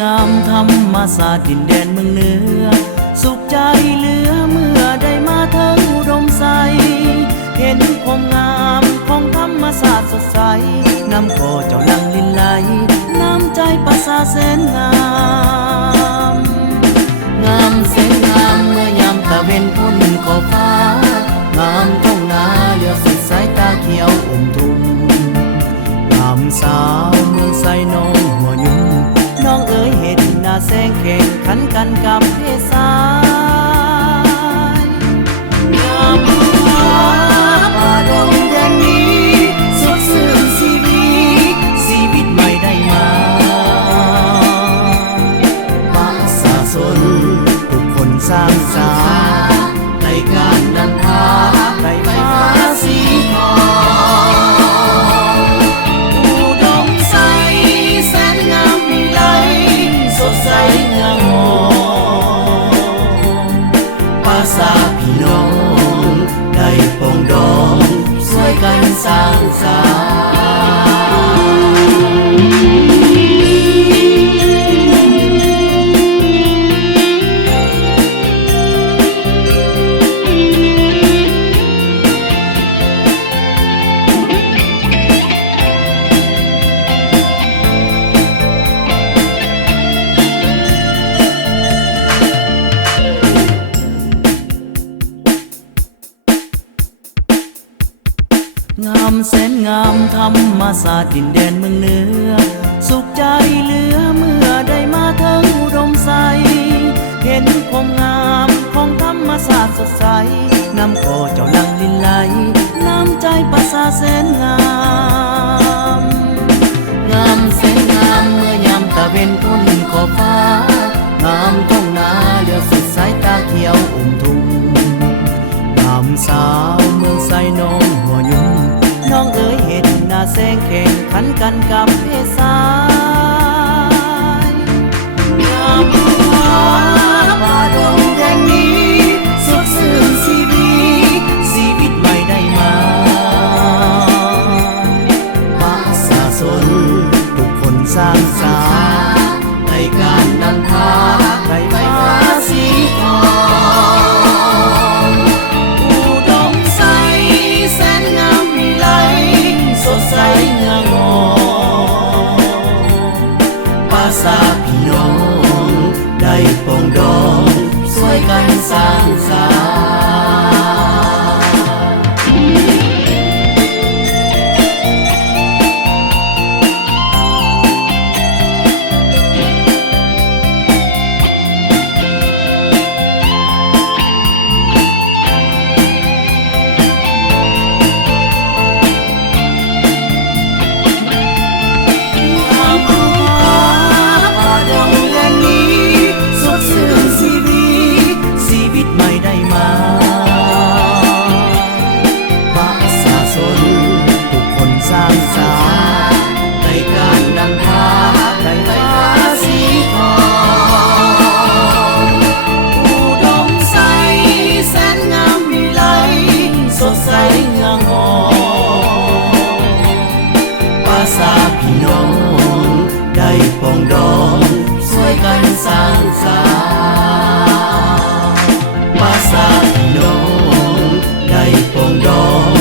งามธรรมศาสตร์ดินแดนเมืองเหนือสุขใจเหลือเมื่อได้มาเทิงอุดมใสเห็นความงามของธรรมศาสตร์สดใสน้ำโคเจ้าลังลินไหลน้ำใจประสาแสนงามงามแสนงามเมื่อยามตะเวนพ้นขอบฟ้างามท้องนาเลี้ยวสุดสายตาเขียวอมทุ่งงามสาวเมืองไซน้องหัวยุ่งน้องเอ๋ยเห็นหน้าแสงแข่งขันกันกับเพศายงามฟ้าป่าดงแดนนี้สดชื่นชีวิตใหม่ได้มาประชาชนทุกคนสร้างสรรค์ในการนำพาในฟ้าสีทองอุดมใสแสนงามวิไลสดใสงามหอมภาษาพี่น้องได้ปองดองช่วยกันสร้างสรรค์งามแสนงามธรรมศาสตร์ดินแดนเมืองเหนือสุขใจเหลือเมื่อได้มาเทิงอุดมใสเห็นความงามของธรรมศาสตร์สดใสน้ำโคเจ้าลังลินไหลน้ำใจประสาแสนงามงามแสนงามเมื่อยามตะเวนพ้นขอบฟ้างามท้องนาเลี้ยวสุดสายตาเขียวอมทุ่งงามสาวเมืองไซน้องหัวยุ่งน้องเอ๋ยเห็นหน้าแสงแข่งขันกันกับเพศสายงามฟ้าป่าดงแดนนี้สดชื่นชีวิตใหม่ได้มาประชาชนทุกคนสร้างสรรค์ในการนำพาในฟ้าสีทองอุดมใสแสนงามวิไลสดใสงามหอมภาษาพี่น้องได้ปองดองช่วยกันสร้างสรรค์สร้างสรรค์ในการนำพาในฟ้าสีทองอุดมใสแสนงามวิไลสดใสงามหอมภาษาพี่น้องได้ปองดองช่วยกันสร้างสรรค์ภาษาพี่น้องได้ปองดอง